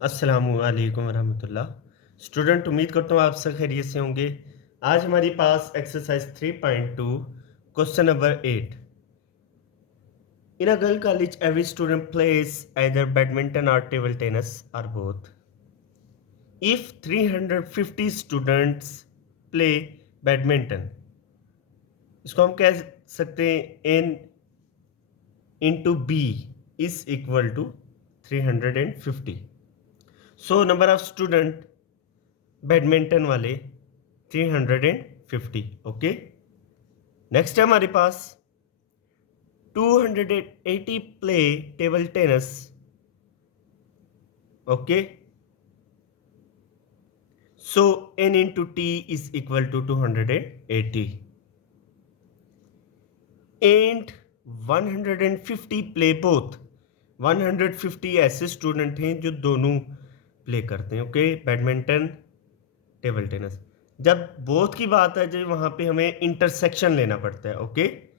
अस्सलामु अलैकुम वरहमतुल्लाह। स्टूडेंट, उम्मीद करता हूँ आप सब खैरियत से होंगे। आज हमारे पास exercise 3.2 question number 8। In a girl college every student plays either badminton और टेबल टेनिस और both. If 350 students play badminton, इसको हम कह सकते हैं n into b is equal to 350। So number of student badminton वाले 350। ओके, नेक्स्ट है हमारे पास 280 play table tennis. Okay, so n into t is equal to 280 and 150 play both. 150 ऐसे स्टूडेंट हैं जो दोनों प्ले करते हैं। Okay, badminton table tennis. जब बोथ की बात है जो वहां पे हमें इंटरसेक्शन लेना पड़ता है। Okay,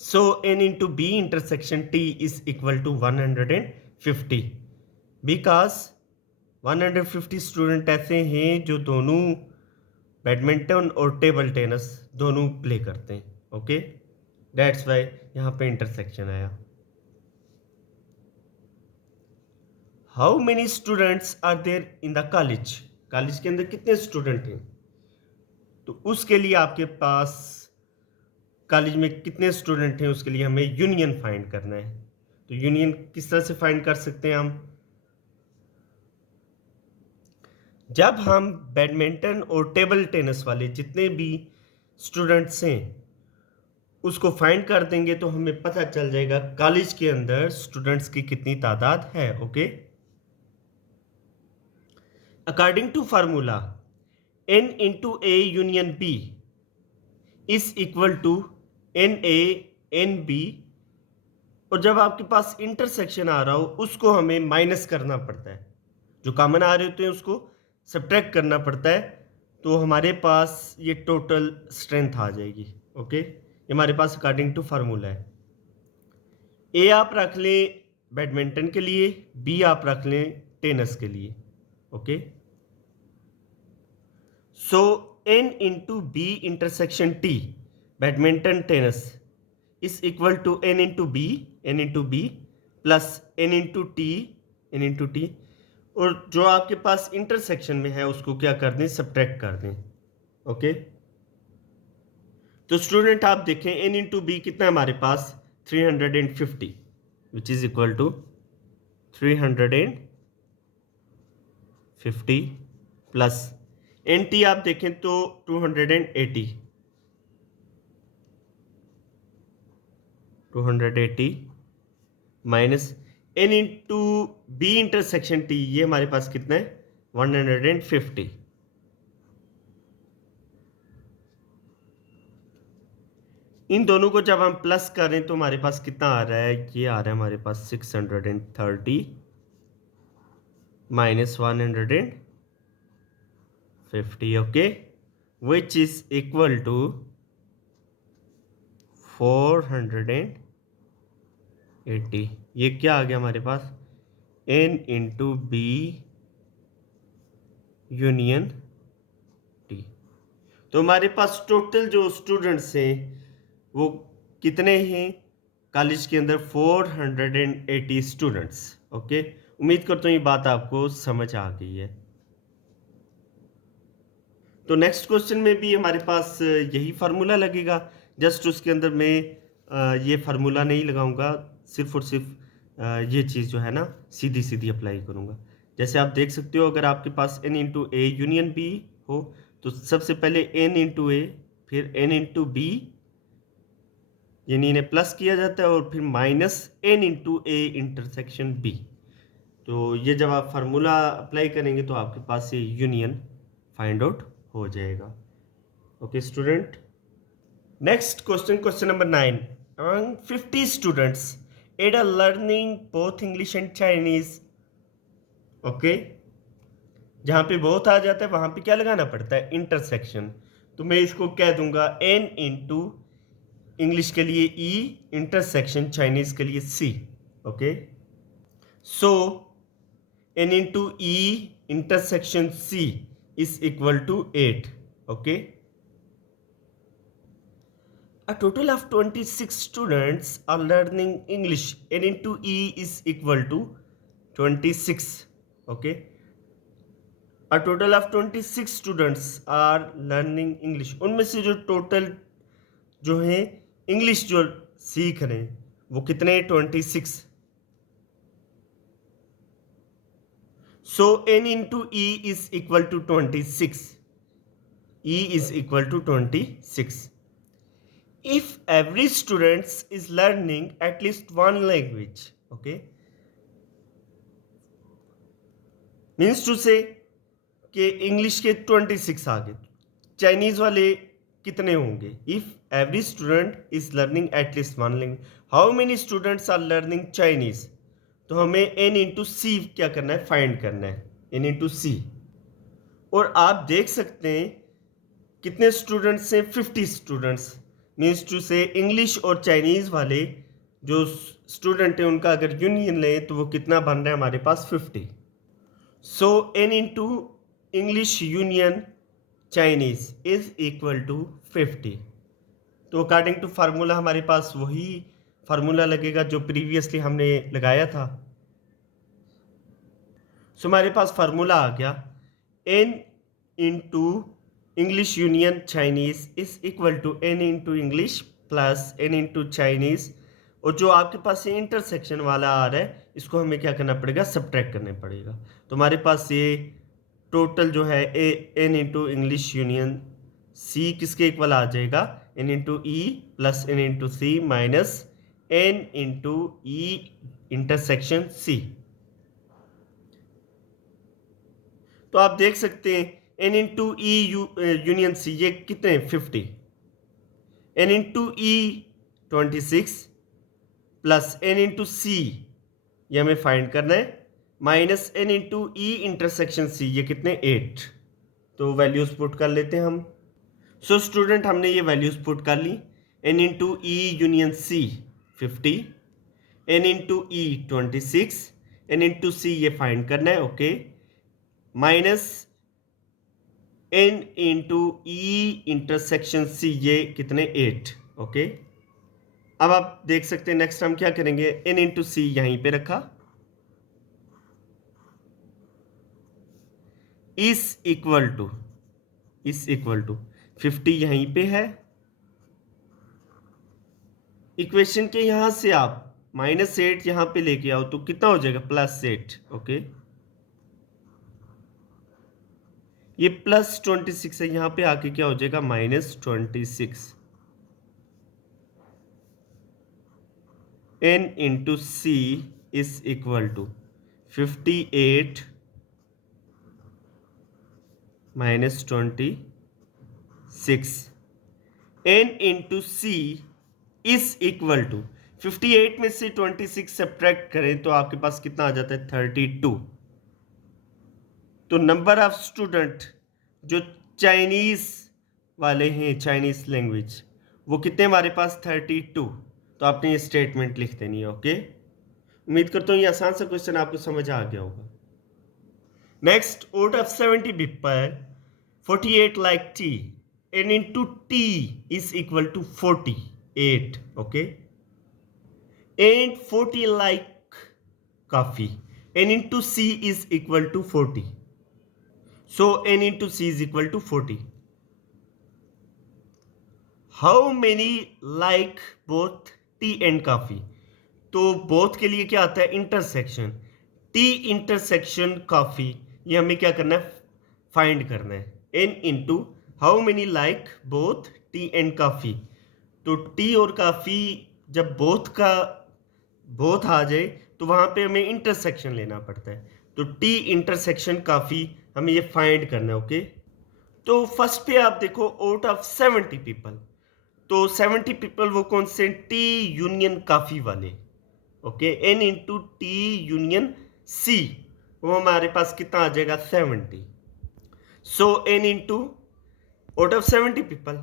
so n into b intersection t is equal to 150 because 150 student ऐसे हैं जो दोनों बैडमिंटन और टेबल टेनिस दोनों प्ले करते हैं। ओके, दैट्स वाई यहाँ पे इंटरसेक्शन आया। How many students are there in the college? College के अंदर कितने स्टूडेंट हैं? तो उसके लिए आपके पास कॉलेज में कितने स्टूडेंट हैं उसके लिए हमें यूनियन फाइंड करना है। तो यूनियन किस तरह से फाइंड कर सकते हैं हम? जब हम बैडमिंटन और टेबल टेनिस वाले जितने भी स्टूडेंट्स हैं उसको फाइंड कर देंगे तो हमें पता चल जाएगा कॉलेज के अंदर स्टूडेंट्स की कितनी तादाद है। Okay, according to formula n into a union b is equal to n a n b. और जब आपके पास इंटरसेक्शन आ रहा हो उसको हमें माइनस करना पड़ता है, जो कॉमन आ रहे होते हैं उसको सब्ट्रैक्ट करना पड़ता है, तो हमारे पास ये टोटल स्ट्रेंथ आ जाएगी। ओके, ये हमारे पास अकॉर्डिंग टू फार्मूला है। ए आप रख लें बैडमिंटन के लिए, बी आप रख लें टेनिस के लिए। Okay, so n into b intersection t badminton tennis is equal to n into b plus n into t. और जो आपके पास इंटरसेक्शन में है उसको क्या कर दें, सब्ट्रैक्ट कर दें। ओके, तो स्टूडेंट आप देखें एन इंटू बी कितना है हमारे पास 350 which is equal to 350 plus n t आप देखें तो 280 minus n into b intersection t, ये हमारे पास कितना है 150। इन दोनों को जब हम प्लस करें तो हमारे पास कितना आ रहा है, ये आ रहा है हमारे पास 630 minus 150। Okay, which is equal to 480। ये क्या आ गया हमारे पास, n into b union t. तो हमारे पास टोटल जो स्टूडेंट्स हैं वो कितने हैं कॉलेज के अंदर, 480 स्टूडेंट्स। ओके, उम्मीद करता हूँ ये बात आपको समझ आ गई है। तो नेक्स्ट क्वेश्चन में भी हमारे पास यही फार्मूला लगेगा, जस्ट उसके अंदर मैं ये फार्मूला नहीं लगाऊंगा, सिर्फ और सिर्फ ये चीज़ जो है ना सीधी सीधी अप्लाई करूंगा। जैसे आप देख सकते हो, अगर आपके पास n into a union b हो तो सबसे पहले n इंटू ए फिर n इंटू बी, यानी इन्हें प्लस किया जाता है, और फिर minus n into a intersection b. तो ये जब आप फार्मूला अप्लाई करेंगे तो आपके पास ये यूनियन फाइंड आउट हो जाएगा। Okay student, next question, question number 9। Among 50 students add are learning both English and Chinese. Okay, जहां पे बोथ आ जाता है वहां पे क्या लगाना पड़ता है, इंटरसेक्शन। तो मैं इसको कह दूंगा n इंटू इंग्लिश के लिए E इंटरसेक्शन चाइनीज के लिए C। Okay, So n into E intersection C is equal to 8. Okay. A total of 26 students are learning English. N into E is equal to 26. Okay. A total of 26 students are learning English. उनमें से जो total जो है English जो सीख रहे हैं वो कितने 26. So n into E is equal to 26. E is equal to 26. If every student is learning at least one language, okay, means to say कि इंग्लिश के 26 आ गए, चाइनीज़ वाले कितने होंगे? If every student is learning at least one language, how many students are learning Chinese? तो हमें N into सी क्या करना है? फाइंड करना है, एन इंटू सी. और आप देख सकते हैं कितने स्टूडेंट्स हैं? 50 स्टूडेंट्स. मीन्स टू से इंग्लिश और चाइनीज़ वाले जो स्टूडेंट हैं उनका अगर यूनियन लें तो वो कितना बन रहा है हमारे पास? 50. So n into English union Chinese is equal to 50. तो अकॉर्डिंग टू फार्मूला हमारे पास वही फार्मूला लगेगा जो प्रीवियसली हमने लगाया था. सो हमारे पास फार्मूला आ गया n into English union Chinese is equal to n into English plus n into Chinese. और जो आपके पास ये इंटरसेक्शन वाला आ रहा है इसको हमें क्या करना पड़ेगा? सब्ट्रैक्ट करना पड़ेगा. तो हमारे पास ये टोटल जो है n into English union c किसके इक्वल आ जाएगा? N into e plus n into c minus n into e intersection c. तो आप देख सकते हैं n into e union c ये कितने? 50. N into e 26 plus n into c ये हमें फाइंड करना है minus n into e intersection c ये कितने? 8. तो वैल्यूज पुट कर लेते हैं हम. सो स्टूडेंट हमने ये वैल्यूज पुट कर ली. N into e union c 50, n into e 26, n into c ये फाइंड करना है. Okay. Minus n into e intersection c ये कितने? 8. ओके. अब आप देख सकते हैं नेक्स्ट हम क्या करेंगे? एन इंटू सी यहीं पे रखा इस इक्वल टू 50 यहीं पे है. इक्वेशन के यहां से आप -8 यहां पे लेके आओ तो कितना हो जाएगा? +8. ओके. ये +26 है यहां पे आके क्या हो जाएगा? -26. n into c is equal to 58 -26. n into c is equal to 58 में से 26 सब्ट्रैक्ट करें तो आपके पास कितना आ जाता है? 32. तो नंबर ऑफ स्टूडेंट जो चाइनीज़ वाले हैं, चाइनीज़ लैंग्वेज, वो कितने हमारे पास? 32. तो आपने ये स्टेटमेंट लिख देनी है. ओके. उम्मीद करता हूँ ये आसान सा क्वेश्चन आपको समझ आ गया होगा. Next, out of 70 people 48 like t and into t is equal to 48. Okay. And 40 like coffee and into c is equal to 40. So n into c is equal to 40. How many like both tea and coffee? तो both के लिए क्या आता है? Intersection. T intersection coffee ये हमें क्या करना है? फाइंड करना है. n into how many like both T and coffee. तो टी और कॉफी जब बोथ आ जाए तो वहां पे हमें इंटरसेक्शन लेना पड़ता है. तो टी इंटरसेक्शन कॉफी हमें ये फाइंड करना है. ओके. तो फर्स्ट पे आप देखो आउट ऑफ 70 पीपल, तो 70 पीपल वो कौन से? टी यूनियन कॉफी वाले. Okay. N into t union c वो हमारे पास कितना आ जाएगा? 70. So n into out of 70 people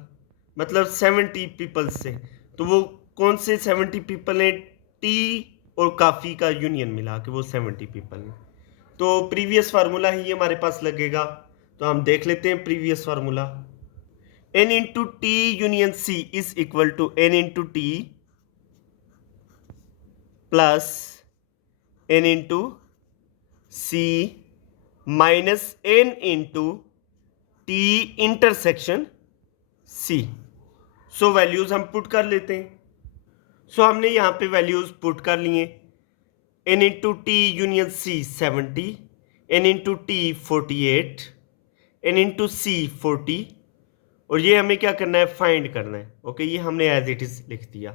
मतलब 70 पीपल से, तो वो कौन से 70 पीपल हैं? टी और काफ़ी का यूनियन मिला के वो 70 पीपल में। तो प्रीवियस फार्मूला ही हमारे पास लगेगा, तो हम देख लेते हैं previous formula. n into t union c is equal to n into t plus n into c minus n into t intersection c. So values हम पुट कर लेते हैं। सो हमने यहाँ पे वैल्यूज पुट कर लिए। n into t union c 70, n into t 48, n into c 40, और ये हमें क्या करना है, फाइंड करना है। ओके, ये हमने एज इट इज लिख दिया।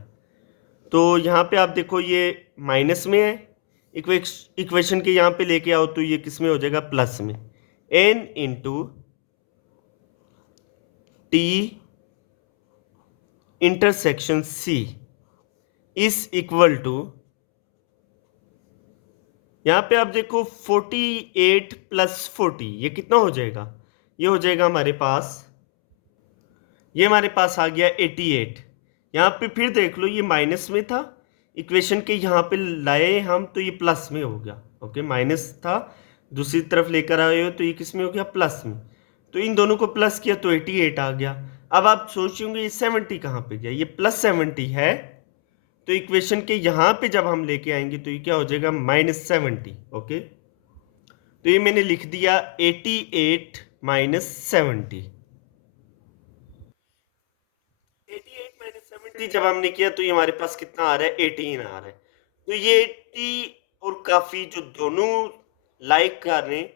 तो यहाँ पे आप देखो ये माइनस में है, इक्वेशन के यहाँ पे लेके आओ तो ये किस में हो जाएगा, प्लस में। n into t intersection c is equal to, यहाँ पे आप देखो 48 प्लस 40, ये कितना हो जाएगा, ये हो जाएगा हमारे पास, ये हमारे पास आ गया 88। यहाँ पे फिर देख लो ये माइनस में था, इक्वेशन के यहाँ पे लाए हम तो ये प्लस में हो गया। ओके, माइनस था, दूसरी तरफ लेकर आए हो तो ये किस में हो गया, प्लस में। तो इन दोनों को प्लस किया तो 88 आ गया। अब आप सोचेंगे ये 70 कहाँ पे गया, ये प्लस 70 है, तो इक्वेशन के यहाँ पे जब हम लेके आएंगे तो ये क्या हो जाएगा, -70। ओके, तो ये मैंने लिख दिया 88 माइनस 70। 88 माइनस 70 जब हमने किया तो ये हमारे पास कितना आ रहा है, 18 आ रहा है। तो ये 80 और काफी जो दोनों लाइक कर रहे हैं,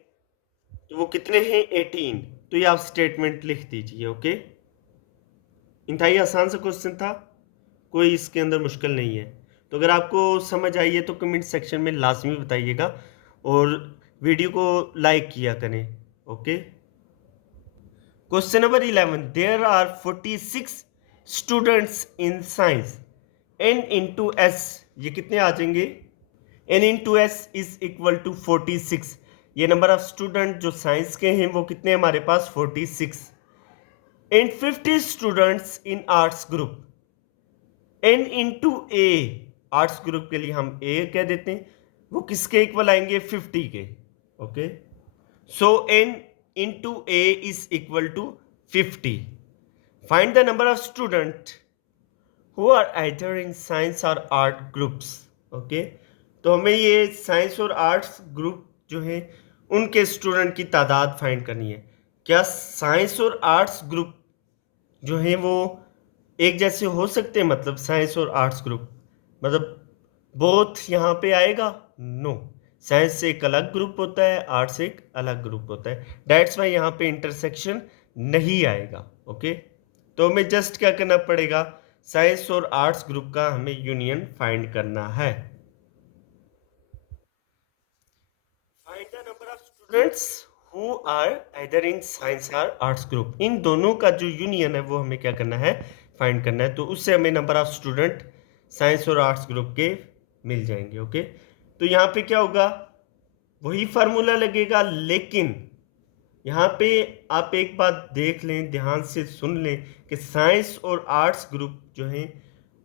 तो वो कितने हैं, 18। तो ये आप स्टेटमेंट लिख दीजिए। ओके, इंतहाई आसान सा क्वेश्चन था, कोई इसके अंदर मुश्किल नहीं है। तो अगर आपको समझ आई है तो कमेंट सेक्शन में लाजमी बताइएगा और वीडियो को लाइक किया करें। Okay, question number 11, there are 46 students in science, n into s, ये कितने आ जाएंगे, n into s is equal to 46। ये नंबर ऑफ स्टूडेंट जो साइंस के हैं वो कितने हमारे पास, 46। And 50 students in arts group, n into a, arts group के लिए हम a कह देते हैं, वो किसके इक्वल आएंगे, 50 के। Okay, so n into a is equal to 50। Find the number of student who are either in science और आर्ट ग्रुप्स। ओके, तो हमें ये साइंस और आर्ट्स ग्रुप जो है उनके स्टूडेंट की तादाद फाइंड करनी है। क्या साइंस और आर्ट्स ग्रुप जो है वो एक जैसे हो सकते हैं, मतलब साइंस और आर्ट्स ग्रुप, मतलब बोथ यहाँ पे आएगा, नो। साइंस से एक अलग ग्रुप होता है, आर्ट्स एक अलग ग्रुप होता है, दैट्स वाई यहाँ पे इंटरसेक्शन नहीं आएगा। ओके, तो हमें जस्ट क्या करना पड़ेगा, साइंस और आर्ट्स ग्रुप का हमें यूनियन फाइंड करना है। Find the number of students who are either in science और आर्ट्स ग्रुप, इन दोनों का जो यूनियन है वो हमें क्या करना है, फाइंड करना है। तो उससे हमें नंबर ऑफ स्टूडेंट साइंस और आर्ट्स ग्रुप के मिल जाएंगे। ओके, तो यहाँ पे क्या होगा, वही फार्मूला लगेगा, लेकिन यहाँ पे आप एक बात देख लें, ध्यान से सुन लें कि साइंस और आर्ट्स ग्रुप जो हैं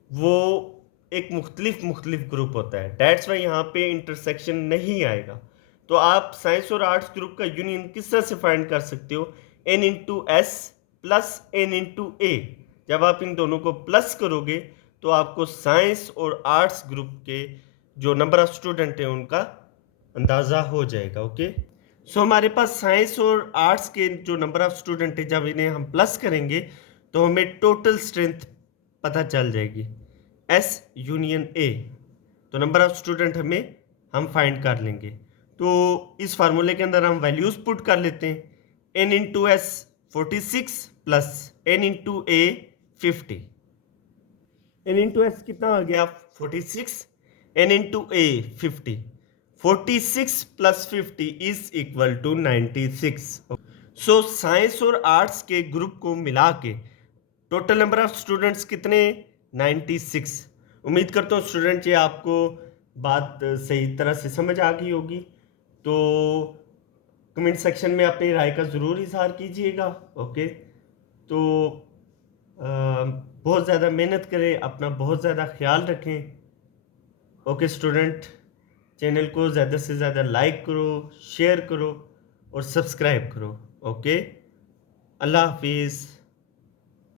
वो एक मुख्तलिफ ग्रुप होता है, डेट्स वाई यहाँ पे इंटरसेक्शन नहीं आएगा। तो आप साइंस और आर्ट्स ग्रुप का यूनियन किस तरह से फाइंड कर सकते हो, n into s plus n into a. जब आप इन दोनों को प्लस करोगे तो आपको साइंस और आर्ट्स ग्रुप के जो नंबर ऑफ स्टूडेंट हैं उनका अंदाज़ा हो जाएगा। ओके, सो हमारे पास साइंस और आर्ट्स के जो नंबर ऑफ स्टूडेंट हैं, जब इन्हें हम प्लस करेंगे तो हमें टोटल स्ट्रेंथ पता चल जाएगी, एस यूनियन ए। तो नंबर ऑफ स्टूडेंट हमें हम फाइंड कर लेंगे। तो इस फार्मूले के अंदर हम वैल्यूज पुट कर लेते हैं, n into s 46 plus n into a 50। n into s कितना आ गया, 46, n into a 50। 46 plus 50 is equal to 96। So science और आर्ट्स के ग्रुप को मिला के टोटल नंबर ऑफ स्टूडेंट्स कितने, 96। उम्मीद करता हूँ स्टूडेंट ये आपको बात सही तरह से समझ आ गई होगी। तो कमेंट सेक्शन में अपनी राय का ज़रूर इजहार कीजिएगा। ओके, तो बहुत ज़्यादा मेहनत करें, अपना बहुत ज़्यादा ख्याल रखें। ओके स्टूडेंट, चैनल को ज़्यादा से ज़्यादा लाइक करो, शेयर करो और सब्सक्राइब करो। ओके, अल्लाह हाफिज़।